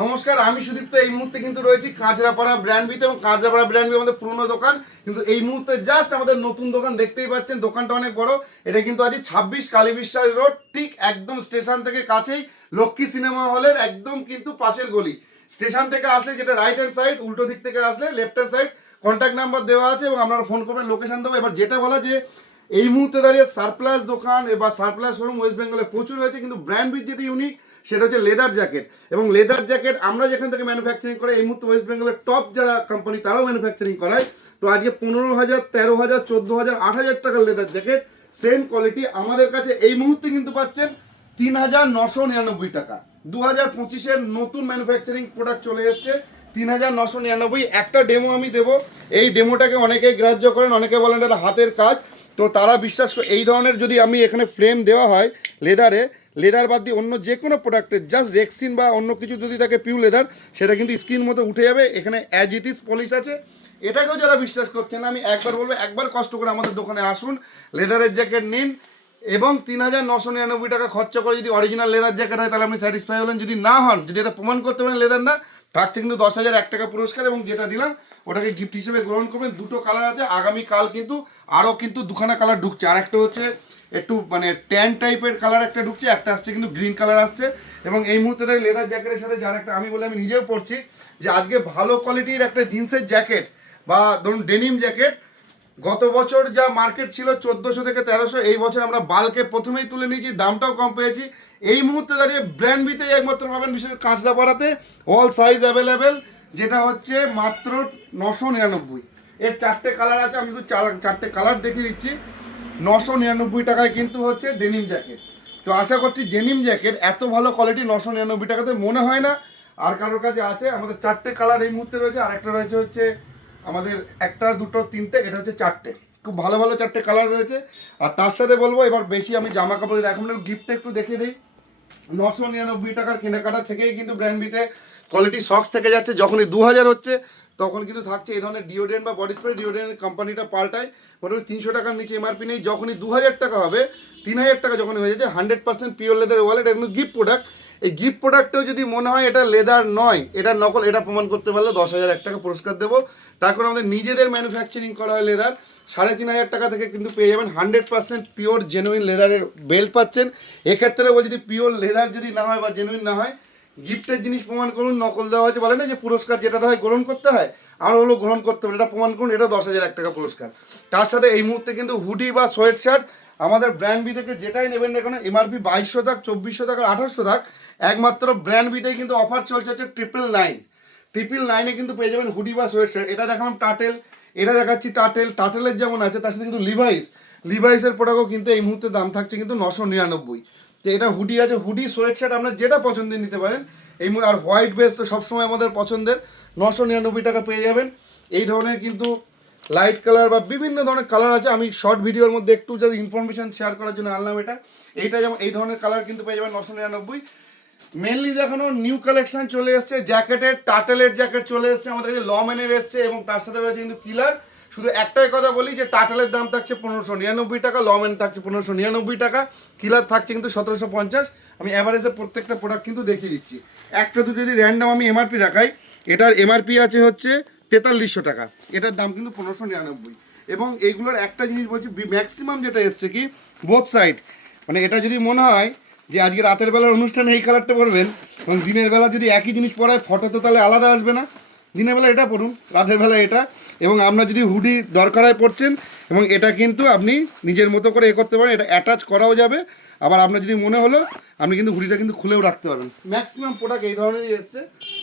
নমস্কার, আমি সুদীপ্ত। এই মুহূর্তে কিন্তু রয়েছি কাঁচরাপাড়া ব্র্যান্ড বিতে, এবং কাঁচরাপাড়া ব্র্যান্ড বি আমাদের পুরনো দোকান, কিন্তু এই মুহূর্তে জাস্ট আমাদের নতুন দোকান দেখতেই পাচ্ছেন। দোকানটা অনেক বড়। এটা কিন্তু আজ 26 কালী বিশ্বাস রোড, ঠিক একদম স্টেশন থেকে কাছেই, লক্ষ্মী সিনেমা হলের একদম কিন্তু পাশের গলি। স্টেশন থেকে আসলে যেটা রাইট হ্যান্ড সাইড, উল্টো দিক থেকে আসলে left hand side, contact number দেওয়া আছে এবং আপনারা ফোন করবেন, লোকেশন দেবো। এবার যেটা বলা যে এই মুহূর্তে দাঁড়িয়ে সারপ্লাস দোকান বা সারপ্লাস শোরুম ওয়েস্ট বেঙ্গলে প্রচুর হয়েছে, কিন্তু ব্র্যান্ড বিট যেটা ইউনিক সেটা হচ্ছে লেদার জ্যাকেট। এবং লেদার জ্যাকেট আমরা যেখান থেকে ম্যানুফ্যাকচারিং করে, এই মুহূর্তে ওয়েস্ট বেঙ্গলের টপ যারা কোম্পানি তারাও ম্যানুফ্যাকচারিং করায়। তো আজকে 15,000, 13,000, 14,000, 8,000 টাকার লেদার জ্যাকেট সেম কোয়ালিটি আমাদের কাছে এই মুহূর্তে কিন্তু পাচ্ছেন 3,999 টাকা। 2025-এর নতুন ম্যানুফ্যাকচারিং প্রোডাক্ট চলে এসছে 3,999। একটা ডেমো আমি দেবো, এই ডেমোটাকে অনেকেই গ্রাহ্য করেন, অনেকে বলেন এটা হাতের কাজ। তো তারা বিশ্বাস করে এই ধরনের যদি আমি এখানে ফ্রেম দেওয়া হয় লেদার বাদ দিয়ে অন্য যে কোনো প্রোডাক্টের জাস্ট রেক্সিন বা অন্য কিছু যদি থাকে পিউ লেদার, সেটা কিন্তু স্কিন মতো উঠে যাবে। এখানে অ্যাজ ইট ইজ পলিশ আছে। এটাকেও যারা বিশ্বাস করছেন, আমি একবার বলবো, একবার কষ্ট করে আমাদের দোকানে আসুন, লেদারের জ্যাকেট নিন। এবং 3,999 টাকা খরচা করে যদি অরিজিনাল লেদার জ্যাকেট হয় তাহলে আপনি স্যাটিসফাই হলেন। যদি না হন, যদি এটা প্রমাণ করতে পারেন লেদার না, থাকছে কিন্তু 10,001 টাকা পুরস্কার। এবং যেটা দিলাম ওটাকে গিফট হিসেবে গ্রহণ করবেন। দুটো কালার আছে, আগামীকাল কিন্তু আরও কিন্তু দুখানা কালার ঢুকছে। আর একটা হচ্ছে একটু মানে ট্যান টাইপের কালার একটা ঢুকছে, একটা আসছে কিন্তু গ্রিন কালার আসছে। এবং এই মুহূর্তে তাই লেদার জ্যাকেটের সাথে যার একটা আমি বলে আমি নিজেও পড়ছি যে আজকে ভালো কোয়ালিটির একটা জিন্সের জ্যাকেট বা ধরুন ডেনিম জ্যাকেট, গত বছর যা মার্কেট ছিল 1400 থেকে 1300, এই বছর আমরা বাল্কে প্রথমেই তুলে নিয়েছি, দামটাও কম পেয়েছি। এই মুহূর্তে দাঁড়িয়ে ব্র্যান্ড বিতে একমাত্র পাবেন, বিশেষ করে কাঁচরাপাড়াতে অল সাইজ অ্যাভেলেবেল, যেটা হচ্ছে মাত্র 999। এর 4টে কালার আছে, আমি শুধু 4টে কালার দেখিয়ে দিচ্ছি। 999 টাকায় কিন্তু হচ্ছে ডেনিম জ্যাকেট। তো আশা করছি ডেনিম জ্যাকেট এত ভালো কোয়ালিটি 999 টাকাতে মনে হয় না আর কারোর কাছে আছে। আমাদের 4টে কালার এই মুহূর্তে রয়েছে, আর একটা রয়েছে হচ্ছে আমাদের একটা, দুটো, তিনটে, এটা হচ্ছে 4টে। খুব ভালো ভালো 4টে কালার রয়েছে। আর তার সাথে বলবো, এবার বেশি আমি জামা কাপড় এখন গিফটটা একটু দেখিয়ে দিই। 999 টাকার কেনাকাটা থেকেই কিন্তু ব্র্যান্ড বিতে কোয়ালিটি সক্স থেকে যাচ্ছে। যখনই 2,000 হচ্ছে তখন কিন্তু থাকছে এই ধরনের ডিওড্রেন্ট বা বডি স্প্রে। ডিওড্রেন্টের কোম্পানিটা পাল্টায়, মোটামুটি 300 টাকার নিচে এমআরপি নেই। যখনই 2,000 টাকা হবে, 3,000 টাকা যখন হয়ে যাচ্ছে, 100% পিওর লেদার ওয়ালেট, এটা কিন্তু গিফট প্রোডাক্ট। এই গিফট প্রোডাক্টেও যদি মনে হয় এটা লেদার নয়, এটা নকল, এটা প্রমাণ করতে পারলে 10,001 টাকা পুরস্কার দেবো। তার কারণ আমাদের নিজেদের ম্যানুফ্যাকচারিং করা হয় লেদার। 3,500 টাকা থেকে কিন্তু পেয়ে যাবেন 100% পিওর জেনুইন লেদারের বেল্ট পাচ্ছেন। এক্ষেত্রে ও যদি পিওর লেদার যদি না হয় বা জেনুইন না হয়, গিফটের জিনিস প্রমাণ করুন, নকল দেওয়া হয়েছে বলে না যে পুরস্কার যেটা দেওয়া হয় গ্রহণ করতে হয়, আর হলো গ্রহণ করতে হবে, এটা প্রমাণ করুন, এটা 10,001 টাকা পুরস্কার। তার সাথে এই মুহূর্তে কিন্তু হুডি বা সোয়েট শার্ট আমাদের ব্র্যান্ড বি থেকে যেটাই নেবেন না কেন, এমআরপি 2,200 থাক, 2,400 থাক, 2,800 থাক, একমাত্র ব্র্যান্ড বিতেই কিন্তু অফার চলছে হচ্ছে 999 কিন্তু পেয়ে যাবেন হুডি বা সোয়েট শার্ট। এটা দেখালাম টাটেল, এটা দেখাচ্ছি টাটেলের যেমন আছে, তার সাথে কিন্তু লিভাইসের প্রোডাক্টও কিন্তু এই মুহূর্তে দাম থাকছে কিন্তু 999। তো এটা হুডি আছে, হুডি সোয়েট শার্ট আপনার যেটা পছন্দের নিতে পারেন। এই আর হোয়াইট বেস তো সবসময় আমাদের পছন্দের, 999 টাকা পেয়ে যাবেন। এই ধরনের কিন্তু লাইট কালার বা বিভিন্ন ধরনের কালার আছে। আমি শর্ট ভিডিওর মধ্যে একটু যদি ইনফরমেশন শেয়ার করার জন্য আনলাম এইটা যেমন এই ধরনের কালার কিন্তু পেয়ে যাবেন 999। মেনলি দেখানো নিউ কালেকশন চলে এসছে জ্যাকেটের, টাটেলের জ্যাকেট চলে এসছে আমাদের কাছে, লম্যানের এসছে, এবং তার সাথে রয়েছে কিন্তু কিলার। শুধু একটাই কথা বলি যে টাটেলের দাম থাকছে 1,599 টাকা, লম্যান থাকছে 1,599 টাকা, কিলার থাকছে কিন্তু 1,750। আমি অ্যাভারেজে প্রত্যেকটা প্রোডাক্ট কিন্তু দেখিয়ে দিচ্ছি। একটা দুটো যদি র্যান্ডাম আমি এমআরপি দেখাই, এটার এমআরপি আছে হচ্ছে 4,300 টাকা, এটার দাম কিন্তু 1,599। এবং এইগুলোর একটা জিনিস বলছি, ম্যাক্সিমাম যেটা এসছে কি বোথ সাইড, মানে এটা যদি মনে হয় যে আজকে রাতের বেলার অনুষ্ঠানে এই কালারটা পরবেন, এবং দিনের বেলা যদি একই জিনিস পরায়, ফটো তো তাহলে আলাদা আসবে না। দিনের বেলা এটা পরুন, রাতের বেলা এটা। এবং আপনার যদি হুডি দরকার হয় পরছেন, এবং এটা কিন্তু আপনি নিজের মতো করে করতে পারেন, এটা অ্যাটাচ করাও যাবে। আবার আপনার যদি মনে হলো আপনি কিন্তু হুডিটা কিন্তু খুলেও রাখতে পারবেন। ম্যাক্সিমাম প্রোডাক্ট এই ধরনেরই এসছে।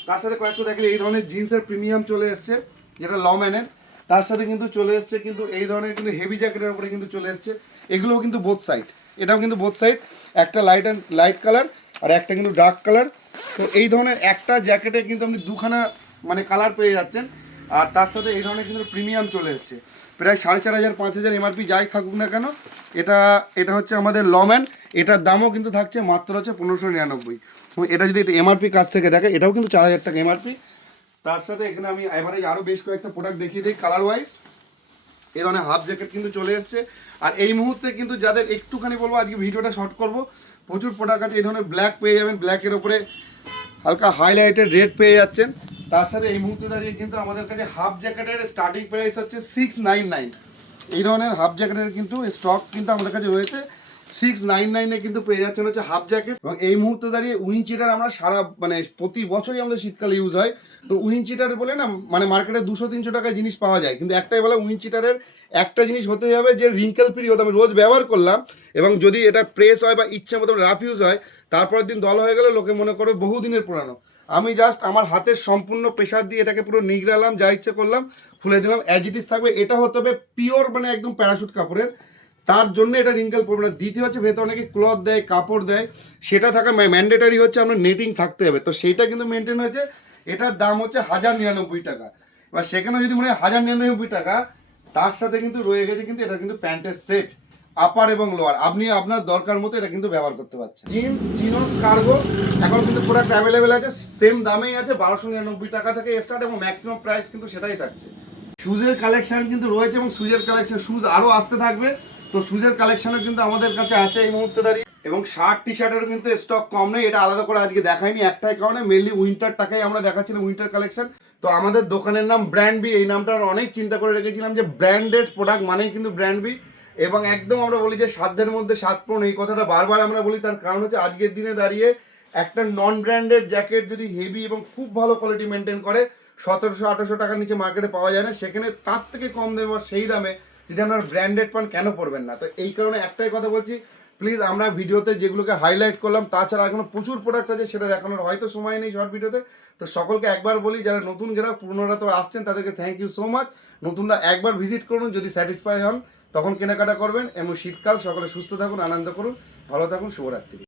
তার সাথে কয়েকটা দেখলে এই ধরনের জিন্সের প্রিমিয়াম চলে এসছে, যেটা লম্যানের। তার সাথে কিন্তু চলে এসছে কিন্তু এই ধরনের কিন্তু হেভি জ্যাকেটের উপরে কিন্তু চলে এসছে। এগুলোও কিন্তু বোথ সাইড, এটাও কিন্তু বোথ সাইড, একটা লাইট কালার আর একটা কিন্তু ডার্ক কালার। তো এই ধরনের একটা জ্যাকেটে কিন্তু আপনি দুখানা মানে কালার পেয়ে যাচ্ছেন। আর তার সাথে এই ধরনের কিন্তু প্রিমিয়াম চলে এসছে, প্রায় 4,500 5,000 এমআরপি যাই থাকুক না কেন। এটা হচ্ছে আমাদের লম্যান, এটার দামও কিন্তু থাকছে মাত্র হচ্ছে 1,599। এটা যদি এমআরপি কাছ থেকে দেখে, এটাও কিন্তু 4,000 টাকা এমআরপি। তার সাথে এখানে আমি এভারেজ আরও বেশ কয়েকটা প্রোডাক্ট দেখিয়ে দিই কালার ওয়াইজ। এই ধরনের হাফ জ্যাকেট কিন্তু চলে এসছে। আর এই মুহূর্তে কিন্তু যাদের একটুখানি বলবো, আজকে ভিডিওটা শর্ট করব, প্রচুর প্রোডাক্ট আছে। এই ধরনের ব্ল্যাক পেয়ে যাবেন, ব্ল্যাকের ওপরে হালকা হাইলাইটেড রেড পেয়ে যাচ্ছেন। তার সাথে এই মুহূর্তে দাঁড়িয়ে কিন্তু আমাদের কাছে হাফ জ্যাকেটের স্টার্টিং প্রাইস হচ্ছে 699। এই ধরনের হাফ জ্যাকেটের কিন্তু স্টক কিন্তু আমাদের কাছে রয়েছে। 699 কিন্তু পেয়ে যাচ্ছেন হচ্ছে হাফ জ্যাকেট। এবং এই মুহূর্তে দাঁড়িয়ে উইন্ড আমরা সারা মানে প্রতি বছরই আমাদের শীতকালে ইউজ হয়। তো উইন্ড বলে না মানে মার্কেটে 200-300 টাকায় জিনিস পাওয়া যায়, কিন্তু একটাই বলে উইন্ড একটা জিনিস হতে হবে যে রিঙ্কেল ফ্রি হতে, আমি রোজ ব্যবহার করলাম এবং যদি এটা প্রেস হয় বা ইচ্ছা মতো রাফ ইউজ হয়, তারপরের দিন দল হয়ে গেলে লোকে মনে করে বহুদিনের পুরানো। আমি জাস্ট আমার হাতের সম্পূর্ণ প্রেশার দিয়ে এটাকে পুরো নিগড়ালাম, যা ইচ্ছে করলাম, খুলে দিলাম, অ্যাজ ইট ইজ থাকবে। এটা হতে হবে পিওর মানে একদম প্যারাশুট কাপড়ের, তার জন্য এটা রিঙ্কেল পড়বে না। দ্বিতীয় হচ্ছে ভেতরে অনেকে ক্লথ দেয়, কাপড় দেয়, সেটা থাকা ম্যান্ডেটারি হচ্ছে আমরা নেটিং থাকতে হবে, তো সেইটা কিন্তু মেনটেন হয়েছে। এটার দাম হচ্ছে 1099 টাকা। এবার সেখানে যদি মনে হয় 1099 টাকা, তার সাথে কিন্তু রয়ে গেছে কিন্তু এটা কিন্তু প্যান্টের সেট, আপার এবং লোয়ার, আপনি আপনার দরকার মতো এটা কিন্তু ব্যবহার করতে পারছেন। জিন্স, চিনোস, কার্গো এখন কিন্তু প্রোডাক্ট অ্যাভেলেবেল আছে, সেম দামেই আছে, 1299 টাকা থেকে স্টার্ট এবং ম্যাক্সিমাম প্রাইস কিন্তু সেটাই থাকছে। শুজের কালেকশন কিন্তু রয়েছে এবং শুজের কালেকশন শুজ আরও আসতে থাকবে। তো শুজের কালেকশনও কিন্তু আমাদের কাছে আছে এই মুহূর্তে দাঁড়িয়ে। এবং শার্ট টি শার্টেরও কিন্তু স্টক কম নেই, এটা আলাদা করে আজকে দেখাইনি একটাই কারণে, মেনলি উইন্টারটাকেই আমরা দেখাচ্ছিলাম, উইন্টার কালেকশন। তো আমাদের দোকানের নাম ব্র্যান্ড বি, এই নামটা আমরা অনেক চিন্তা করে রেখেছিলাম যে ব্র্যান্ডেড প্রোডাক্ট মানেই কিন্তু ব্র্যান্ড বি। এবং একদম আমরা বলি যে সাধ্যের মধ্যে সাত পূরণ, এই কথাটা বারবার আমরা বলি, তার কারণ হচ্ছে আজকের দিনে দাঁড়িয়ে একটা নন ব্র্যান্ডেড জ্যাকেট যদি হেভি এবং খুব ভালো কোয়ালিটি মেনটেন করে 1700-1800 টাকার নিচে মার্কেটে পাওয়া যায় না, সেখানে তার থেকে কম দেবে বা সেই দামে যদি আপনার ব্র্যান্ডেড পান কেন পড়বেন না। তো এই কারণে একটাই কথা বলছি, প্লিজ আমরা ভিডিওতে যেগুলোকে হাইলাইট করলাম, তাছাড়া এখনো প্রচুর প্রোডাক্ট আছে, সেটা দেখানোর হয়তো সময় নেই শর্ট ভিডিওতে। তো সকলকে একবার বলি, যারা নতুন যারা পুরনোরা তো আসছেন তাদেরকে থ্যাংক ইউ সো মাচ। নতুনরা একবার ভিজিট করুন, যদি স্যাটিসফাই হন তখন কেনাকাটা করবেন। এবং শীতকাল সকলে সুস্থ থাকুন, আনন্দ করুন, ভালো থাকুন, শুভরাত্রি।